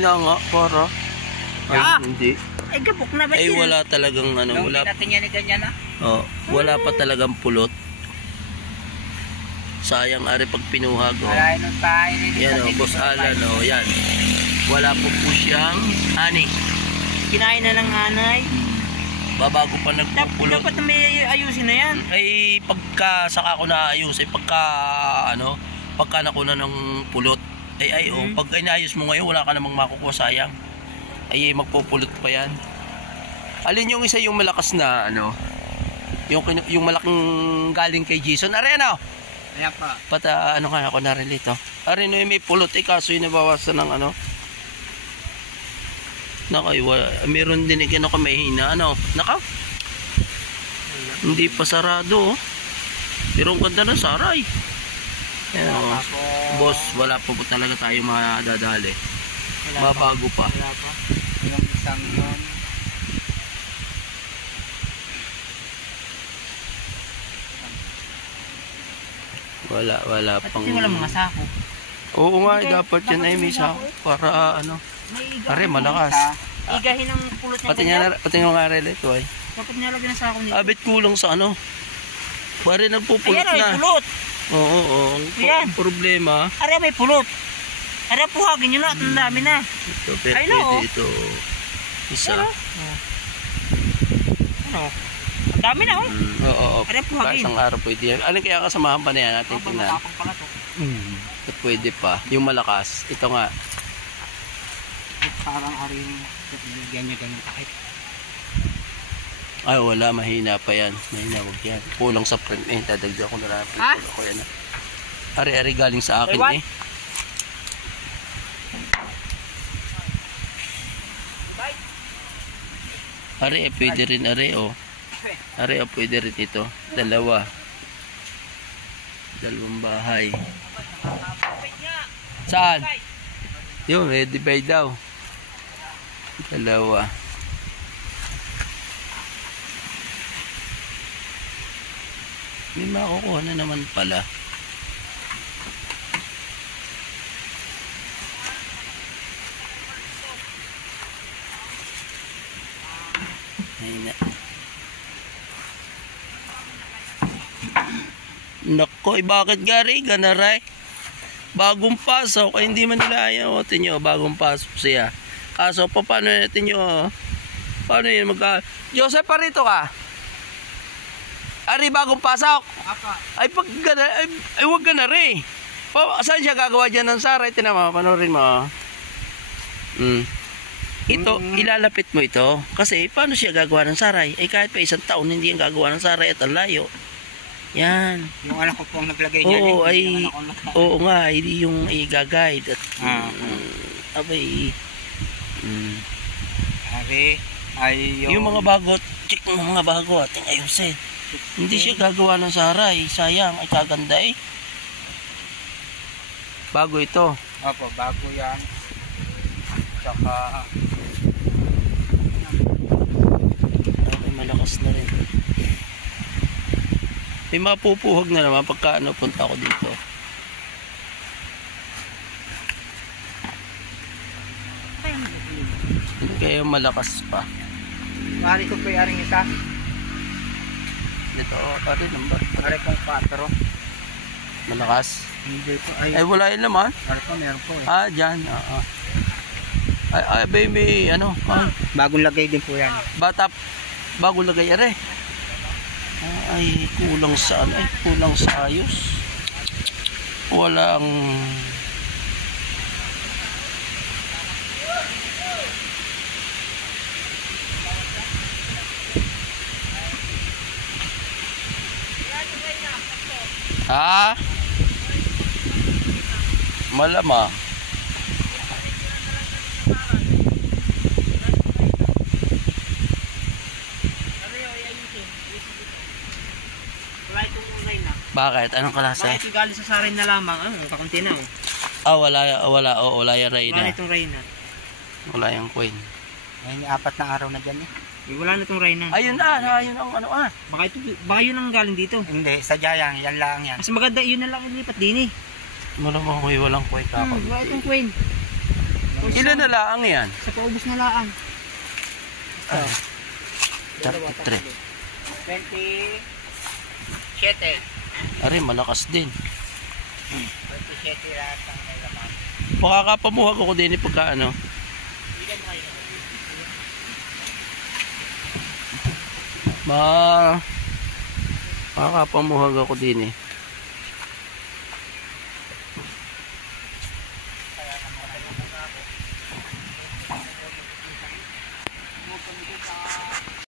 Na nga, para. Ay, hindi. Ay, gabok na ba Ay, yun? wala talagang ano, wala. natin yan ganyan na. Oh, wala pa talagang pulot. Sayang ari pag pinuhag. Oh. Wala nung tayo. Yan oh, Boss Alan oh, yan. Wala po siyang ani. Kinain na ng anay. Babago pa nagpupulot. Dapat na may ayusin na yan. Ay, pagka saka ko naayos, ay pagka ano, pagka nakuna ng pulot. Ay, oh, pag inayos mo ngayon, wala ka namang makukuha, sayang. Ay, magpupulot pa yan. Alin yung isa yung malakas na, ano, yung malaking galing kay Jason. Are, ano? Ayan pa. Pata, ano kaya ako na-relate, oh. Are, no, may pulot, kaso yung nabawasan ng, ano, meron din ako may hina, ano, hindi pa sarado, oh. Pero ang ganda ng saray. Ayan, oh. Boss, wala po talaga tayo madadali. Mabago pa. Wala pa. Yung isang yun. Wala pang... Kasi wala mga sako. Oo nga, dapat yan ay may sako. Para ano. Pare, malakas. Igahin ang pulot niya. Pati nga nga relate ito ay. Dapat nilagyan ng sako nito. Abit kulang sa ano. Pare, nagpupulot na. Ayan, may pulot. Oo. Ang problema. Are, may pulot. Are, puhagin nyo na at ang dami na. Ito, pero pwede ito. Isa. Ano? Ang dami na, oh. Oo. Are, puhagin. Kasang araw pwede yan. Ano kaya kasamahan pa na yan natin tingnan? Matapang pala to. Ito pwede pa. Yung malakas. Ito nga. Parang ari yung ganyan takip. Ay, wala. Mahina pa yan. Mahina, wag yan. Kulang sa print. Dadagdag ko na lang. Ako yan. Ari-ari galing sa akin eh. Ari, pwede rin ari, oh. Ari, pwede rin ito. Dalawang bahay. Saan? Yun, divide daw. Dalawa. May makukuha na naman pala. Ayun na. Nako, bakit gari? Ganaray. Bagong pasok. Ay, hindi man nila ayaw. Tingnan nyo, bagong pasok siya. Kaso, paano natin nyo? Paano yun Joseph, parito ka? Ari, bagong pasok. Apa. Ay, pag ay wag ka na rin. Saan siya gagawa dyan ng saray? Tinama, panorin mo. Ito, ilalapit mo ito. Kasi, paano siya gagawa ng saray? Ay, kahit pa isang taon, hindi yung gagawa ng saray at ang layo. Yan. Yung anak ko po ang naglagay niya. Oo, oo nga, hindi yung i-guide. At, abay, Ari, ay yung mga bago, check mo mga bago, ating ayusin. Hindi siya gagawa ng saray. Sayang, ay kaganda eh. Bago ito. Opo, bago yan. Saka... Okay, malakas na rin. May mapupuhag na naman pagka punta ako dito. Kaya malakas pa. Mari ko pa yung aring isa. Dito, pare number. Mari kong 4. Malakas. Hindi po. Ay, wala yun naman. Mari po, meron po eh. Ah, dyan. Ay, baby, ano? Bagong lagay din po yan. Bata, bagong lagay, are. Ay, kulang sa ano? Ay, kulang sa ayos. Walang... Ha? Malamang. Wala itong Reyna. Bakit? Anong klase? Bakit yung galing sa sarin na lamang? Kakunti na oh. Ah, wala yung Reyna. Wala itong Reyna. Wala yung Queen. Ngayon, 4 na araw na dyan eh. Wala na itong Reyna. Ayun ayun ang ano Baka yun ang galing dito. Hindi, sa Jayang, yan lang yan. Mas maganda, yun na lang ilipat din eh. Malamang walang Queen kako. Wala itong Queen. Ilan na laang yan? Sa paubos na laang. Ah, 33. 27. Ari, malakas din. 27 lahat ang may laman. Makakapamuhag ako din pagka ano. Makakapamuhag ako din eh.